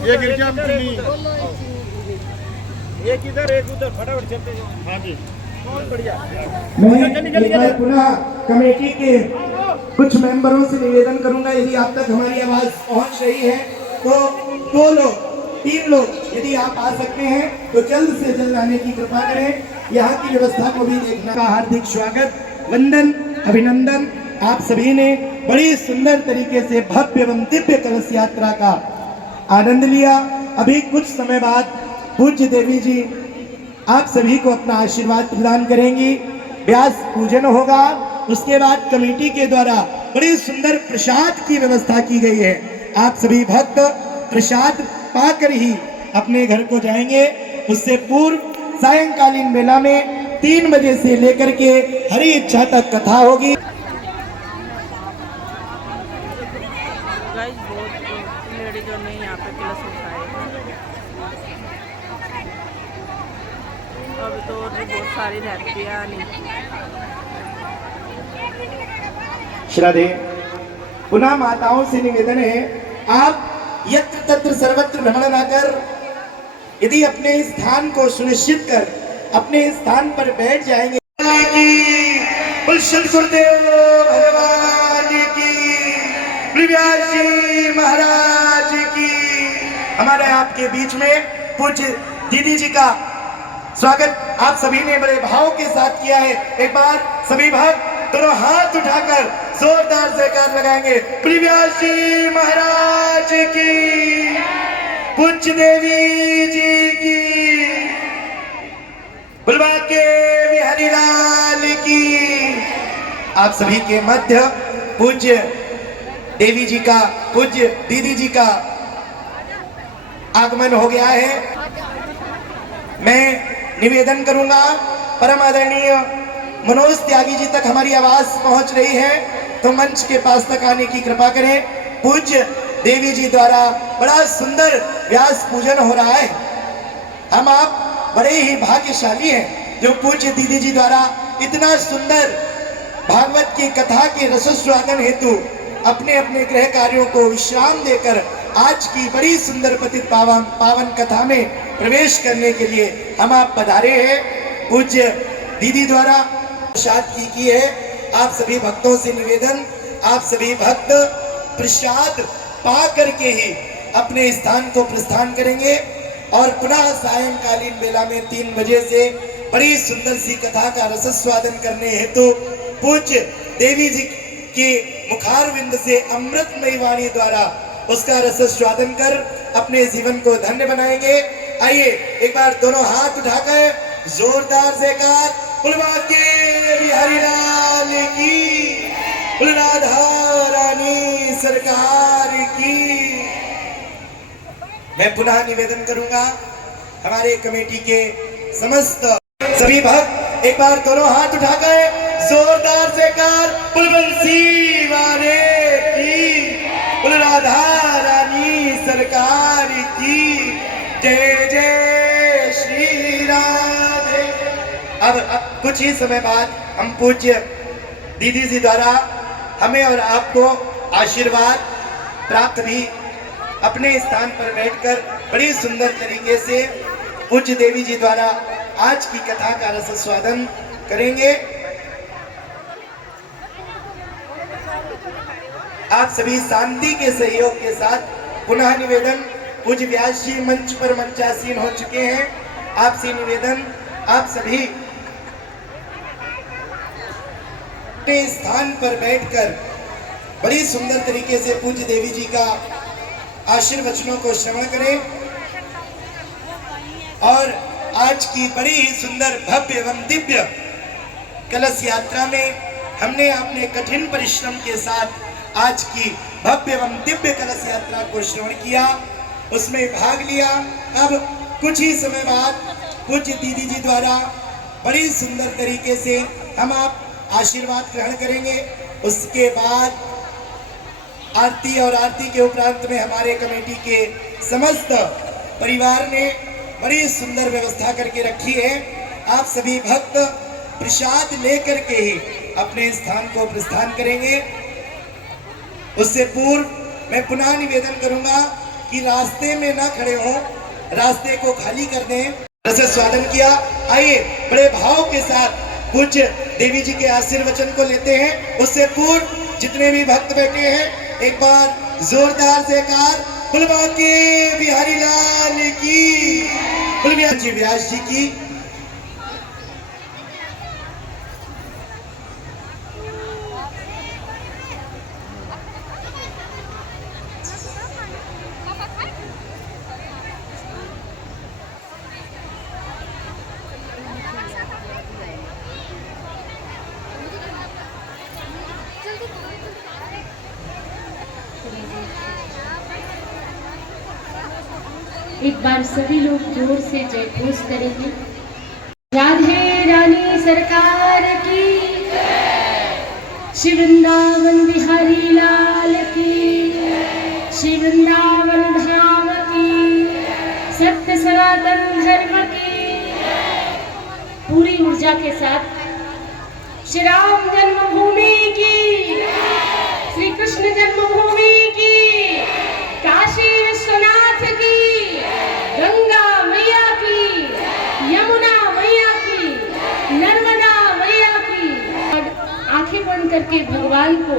ये गिर गया नहीं। एक इधर एक उधर, फटाफट चलते जाओ। हाँ जी, बहुत बढ़िया। मैं एक बार पुनः कमेटी के कुछ मेंबरों से निवेदन करूंगा, यदि आप तक हमारी आवाज पहुंच रही है तो 2 लोग 3 लोग यदि आप आ सकते हैं तो जल्द से जल्द आने की कृपा करें। यहाँ की व्यवस्था को भी देखने का हार्दिक स्वागत, वंदन, अभिनंदन। आप सभी ने बड़ी सुंदर तरीके से भव्य एवं दिव्य कलश यात्रा का आनंद लिया। अभी कुछ समय बाद पूज्य देवी जी आप सभी को अपना आशीर्वाद प्रदान करेंगी, व्यास पूजन होगा। उसके बाद कमेटी के द्वारा बड़ी सुंदर प्रसाद की व्यवस्था की गई है। आप सभी भक्त प्रसाद पाकर ही अपने घर को जाएंगे। उससे पूर्व सायंकालीन मेला में 3 बजे से लेकर के हरि इच्छा तक कथा होगी। गाइस बहुत लेडीजों ने यहाँ पे कलश उठाए हैं। अभी तो और भी बहुत सारी रहती है नहीं। श्रद्धे पुनः माताओं से निवेदन है, आप यत्र तत्र सर्वत्र भ्रमण न कर, यदि अपने स्थान को सुनिश्चित कर अपने स्थान पर बैठ जाएंगे। गुरुदेव भगवान की, व्यास जी महाराज की। हमारे आपके बीच में पूज्य दीदी जी का स्वागत आप सभी ने बड़े भाव के साथ किया है। एक बार सभी भक्त दोनों हाथ उठाकर जोरदार जयकार लगाएंगे। व्यास जी महाराज की, पूज्य देवी जी की, बुलवा के बिहारी लाल की। आप सभी के मध्य पूज्य देवी जी का, पूज्य दीदी जी का आगमन हो गया है। मैं निवेदन करूंगा, परम आदरणीय मनोज त्यागी जी तक हमारी आवाज पहुंच रही है तो मंच के पास तक आने की कृपा करें। पूज्य देवी जी द्वारा बड़ा सुंदर व्यास पूजन हो रहा है। हम आप बड़े ही भाग्यशाली हैं जो पूज्य दीदी जी द्वारा इतना सुंदर भागवत की कथा के रसस्वादन हेतु अपने अपने गृह कार्यों को विश्राम देकर आज की बड़ी सुंदर पतित पावन कथा में प्रवेश करने के लिए हम आप पधारे हैं। पूज्य दीदी द्वारा प्रसाद की है। आप सभी भक्तों से निवेदन, आप सभी भक्त प्रसाद पा करके ही अपने स्थान को प्रस्थान करेंगे और पुनः सायंकालीन बेला में 3 बजे से बड़ी सुंदर सी कथा का रसस्वादन करने हेतु पूज्य देवी जी के मुखारविंद से अमृतमयी वाणी द्वारा उसका रसस्वादन कर अपने जीवन को धन्य बनाएंगे। आइए एक बार दोनों हाथ उठाकर जोरदार जयकार, बुलवा के बिहारी लाल की, राधा रानी सरकार की। मैं पुनः निवेदन करूंगा हमारे कमेटी के समस्त सभी भक्त एक बार दोनों हाथ उठाकर जोरदार जयकार, बुलबंसी वाले की, राधा रानी सरकार की, जय जय श्री राधे। अब कुछ ही समय बाद हम पूज्य दीदी जी द्वारा हमें और आपको आशीर्वाद प्राप्त भी अपने स्थान पर बैठकर बड़ी सुंदर तरीके से पूज्य देवी जी द्वारा आज की कथा का रसस्वादन करेंगे। आप सभी शांति के सहयोग के साथ पुनः निवेदन, पूज्य व्यास जी मंच पर मंचासीन हो चुके हैं। आपसे निवेदन, आप सभी अपने स्थान पर बैठकर बड़ी सुंदर तरीके से पूज्य देवी जी का आशीर्वचनों को श्रवण करें और आज की बड़ी ही सुंदर भव्य एवं दिव्य कलश यात्रा में हमने अपने कठिन परिश्रम के साथ आज की भव्य एवं दिव्य कलश यात्रा को श्रवण किया, उसमें भाग लिया। अब कुछ ही समय बाद पूज्य दीदी जी द्वारा बड़ी सुंदर तरीके से हम आप आशीर्वाद ग्रहण करेंगे। उसके बाद आरती और आरती के उपरांत में हमारे कमेटी के समस्त परिवार ने बड़ी सुंदर व्यवस्था करके रखी है। आप सभी भक्त प्रसाद लेकर के ही अपने स्थान को प्रस्थान करेंगे। उससे पूर्व मैं पुनः निवेदन करूंगा कि रास्ते में ना खड़े हों, रास्ते को खाली कर दें। रस स्वादन किया। आइए बड़े भाव के साथ पूज्य देवी जी के आशीर्वचन को लेते हैं। उससे पूर्व जितने भी भक्त बैठे हैं एक बार जोरदार से कार बुलवा के बिहारी लाल की, बुलवा जी व्यास जी की। एक बार सभी लोग जोर से जयघोष करेंगे। राधे रानी सरकार की, श्री वृंदावन बिहारी लाल की, श्री वृंदावन धाम की, सत्य सनातन धर्म की। पूरी ऊर्जा के साथ श्री राम जन्मभूमि की, श्री कृष्ण जन्मभूमि की, काशी विश्वनाथ की, गंगा मैया की, यमुना मैया की, नर्मदा मैया की। और आंखें बंद करके भगवान को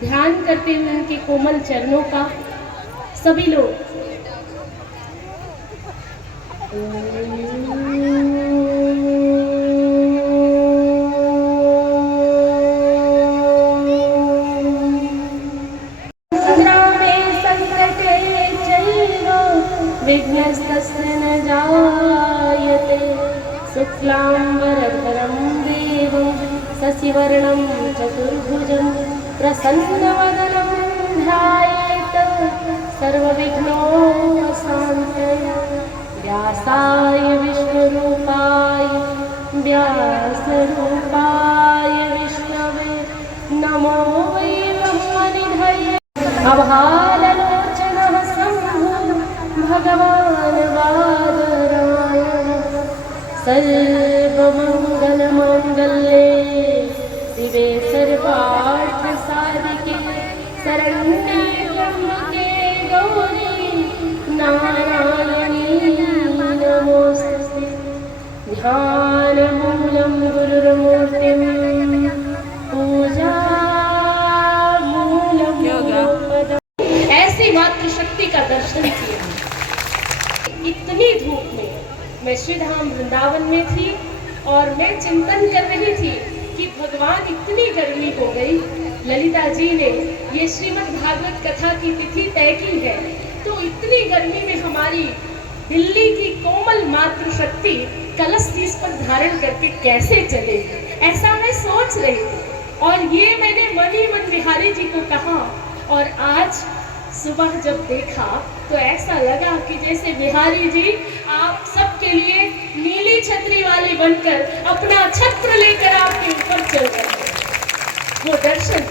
ध्यान करते हुए उनके कोमल चरणों का सभी लोग विघ्नस्तस्य न जायते, शुक्लाम्बरधरं देवं शशिवर्णं चतुर्भुजं प्रसन्नवदनं ध्यायेत् सर्वविघ्नोपशान्तये। व्यासाय विष्णुरूपाय व्यासरूपाय विष्णवे नमो वै ब्रह्मनिधये। अभालोचनः शम्भुः भगवान् वादरायण, सर्वमङ्गलमाङ्गल्ये शिवे सर्वार्थसाधिके, शरण्ये त्र्यम्बके गौरी नारायणी नमोस्तुते। ध्यानमूलं गुरुर्मूर्तिं पूजामूलं गुरुपदम्। ऐसी मातृशक्ति का दर्शन किया। इतनी धूप में मैं श्रीधाम वृंदावन में थी और मैं चिंतन कर रही थी कि भगवान इतनी गर्मी हो गई। ललिता जी ने ये श्रीमद् भागवत कथा की तिथि तय की है, तो इतनी गर्मी में हमारी दिल्ली की कोमल मातृशक्ति कलश शीश पर धारण करके कैसे चले, ऐसा मैं सोच रही थी। और ये मैंने मन ही मन बिहारी जी को कहा। और आज सुबह जब देखा तो ऐसा लगा कि जैसे बिहारी जी आप सबके लिए नीली छतरी वाली बनकर अपना छत्र लेकर आपके ऊपर चल रहे हैं। वो दर्शन,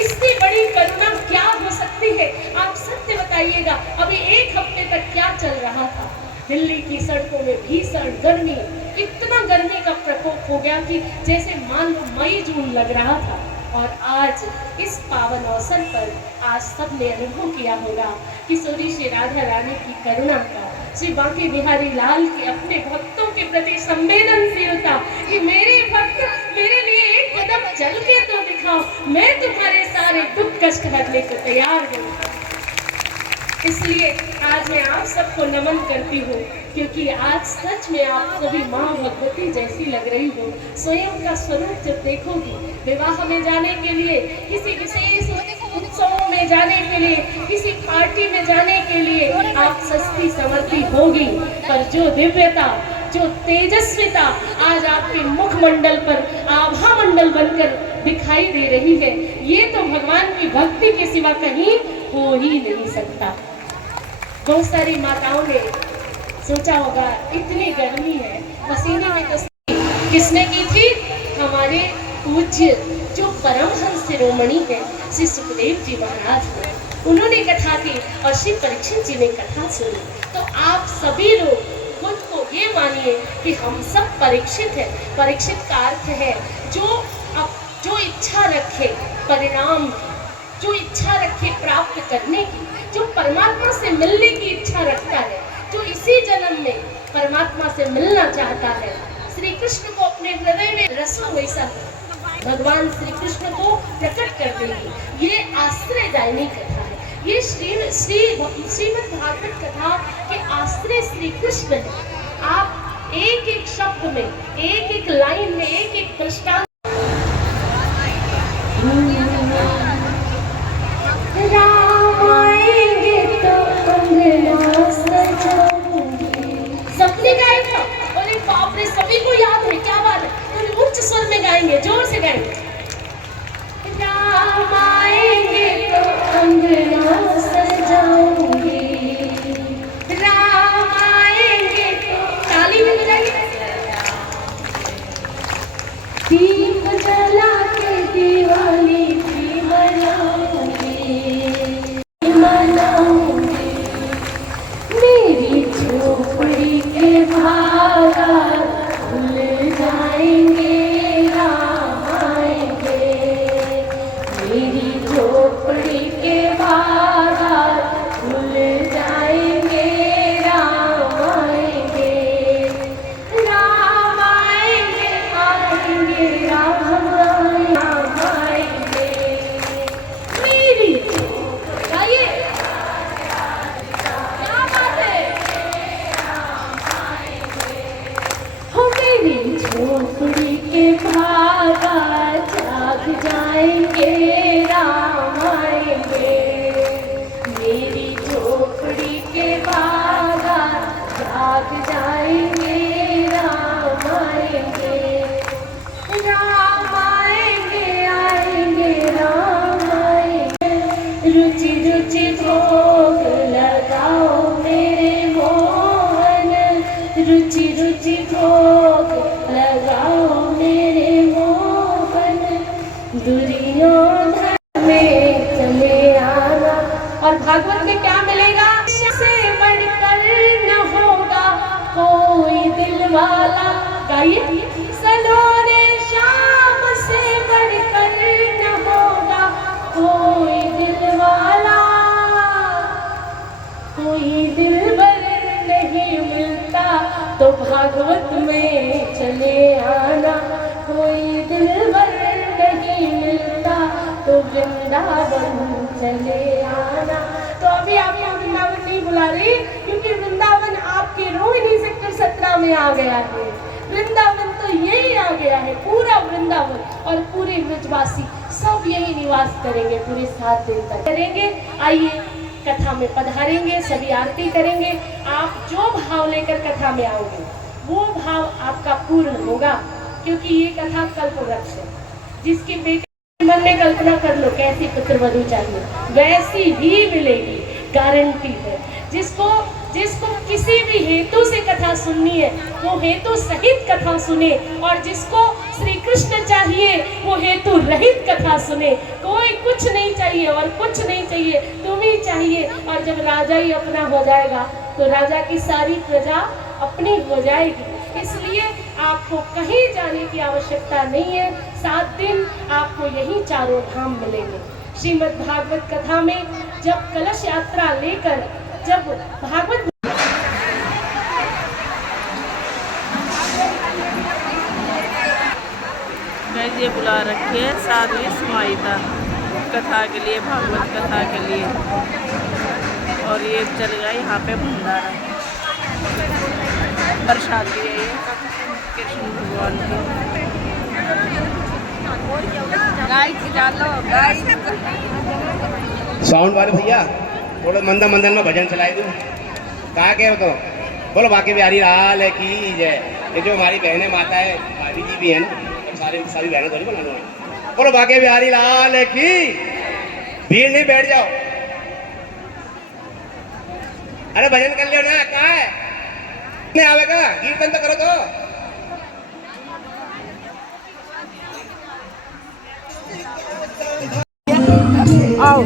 इससे बड़ी करुणा क्या हो सकती है? आप सत्य बताइएगा। अभी एक हफ्ते तक क्या चल रहा था? दिल्ली की सड़कों में भीषण गर्मी, इतना गर्मी का प्रकोप हो गया कि जैसे मान लो मई जून लग रहा था। और आज इस पावन अवसर पर आज सबने अनुभव किया होगा किशोरी श्री राधा रानी की करुणा का, श्री बांके बिहारी लाल की अपने भक्तों के प्रति संवेदनशीलता कि मेरे भक्त मेरे लिए एक कदम चल के तो दिखाओ, मैं तुम्हारे सारे दुख कष्ट हरने को तैयार हूँ। इसलिए आज मैं आप सबको नमन करती हूँ, क्योंकि आज सच में आप सभी माँ भगवती जैसी लग रही हो। स्वयं का स्वरूप जब देखोगी, विवाह में जाने के लिए, किसी विशेष उत्सवों में जाने के लिए, किसी पार्टी में जाने के लिए आप सस्ती समर्थी होगी, पर जो दिव्यता, जो तेजस्विता आज आपके मुखमंडल पर आभा मंडल बनकर दिखाई दे रही है, ये तो भगवान की भक्ति के सिवा कहीं हो ही नहीं सकता। बहुत सारी माताओं ने सोचा होगा इतनी गर्मी है, पसीने में तो किसने की थी? हमारे पूज्य जो परमहंस शिरोमणि है श्री सुखदेव जी महाराज ने, उन्होंने कथा की और श्री परीक्षित जी ने कथा सुनी। तो आप सभी लोग खुद को ये मानिए कि हम सब परीक्षित हैं। परीक्षित का अर्थ है जो इच्छा रखे, परिणाम जो इच्छा रखे प्राप्त करने की, जो परमात्मा से मिलने की इच्छा रखता है, जो इसी जन्म में परमात्मा से मिलना चाहता है, श्री कृष्ण को अपने हृदय में रसो वैसा भगवान श्री कृष्ण को प्रकट कर देंगे। ये आश्रयदायिनी कथा है। ये श्रीमद् भागवत कथा के आश्रय श्री कृष्ण है। आप एक एक शब्द में, एक एक लाइन में, एक एक दृष्टांत सबने गाया था। अरे बाप रे, सभी को याद है, क्या बात है। तो उच्च स्वर में गाएंगे, जोर से गाएंगे। राम आएंगे तो अंगना सजाऊंगी, राम आएंगे तो ताली में बजाइए। दीप जला के दिवाली भी मनाऊंगी, मनाऊंगी। मेरी झोपड़ी के भागा खुल जाएंगे, राम आएंगे। मेरी झोपड़ी के भागा खुल जाएंगे, राम आएंगे। राम आएंगे, आएंगे, राम आएंगे। मेरी गाइए, क्या बात है। हो मेरी झोपड़ी के भागा जाग जाएंगे, राम आएंगे। मेरी झोपड़ी के भागा जाग जाएंगे, राम आएंगे। राम आएंगे, आएंगे, राम आएंगे। रुचि रुचि भोग लगाओ मेरे मोहन, रुचि रुचि भोग लगाओ मेरे मोहन। दुर्योधन में चले आना। और भागवत में क्या मिलेगा? से बढ़कर न होगा कोई दिल वाला। गाइए, सलोरे शाम से बढ़कर न होगा कोई दिल वाला। कोई दिलबर नहीं मिलता तो भागवत में चले आना। कोई दिलबर नहीं मिलता तो वृंदावन चले आना। तो अभी आपको वृंदावन नहीं बुला रही, क्योंकि वृंदावन आपके रोहिणी सेक्टर 17 में आ गया है। वृंदावन तो यही आ गया है, पूरा वृंदावन और पूरे ब्रजवासी सब यही निवास करेंगे, पूरे 7 दिन तक करेंगे। आइए कथा में पधारेंगे, सभी आरती करेंगे। आप जो भाव लेकर कथा में आओगे वो भाव आपका पूर्ण होगा, क्योंकि ये कथा कल्पवृक्ष है। जिसकी बेटी मन में कल्पना कर लो कैसी पुत्रवधू चाहिए, वैसी ही मिलेगी, गारंटी है। जिसको किसी भी हेतु से कथा सुननी है वो हेतु सहित कथा सुने, और जिसको श्री कृष्ण चाहिए वो हेतु रहित कथा सुने। कोई कुछ नहीं चाहिए और कुछ नहीं चाहिए, तुम ही चाहिए। और जब राजा ही अपना हो जाएगा तो राजा की सारी प्रजा अपनी हो जाएगी। इसलिए आपको कहीं जाने की आवश्यकता नहीं है। 7 दिन आपको यही चारों धाम मिलेंगे। श्रीमद् भागवत कथा में जब कलश यात्रा लेकर जब भागवत ये बुला रखी है 7वीं समाहिता कथा के लिए, भागवत कथा के लिए। और ये चल गया यहाँ पे भंडारा, प्रसादी है ये कृष्ण भगवान की। साउंड वाले भैया थोड़ा मंदा मंदन में भजन चलाए दूँ, कहा के तो बोलो बाकी बिहारी लाल की जय। ये जो हमारी बहनें माता है, भाभी जी भी है ना, सारी बहनें थोड़ी बनाना है। बोलो बाकी बिहारी लाल की। भीड़ नहीं, बैठ जाओ। अरे भजन कर लियो ना, कहा है नहीं आवेगा, कीर्तन तो करो तो। आओ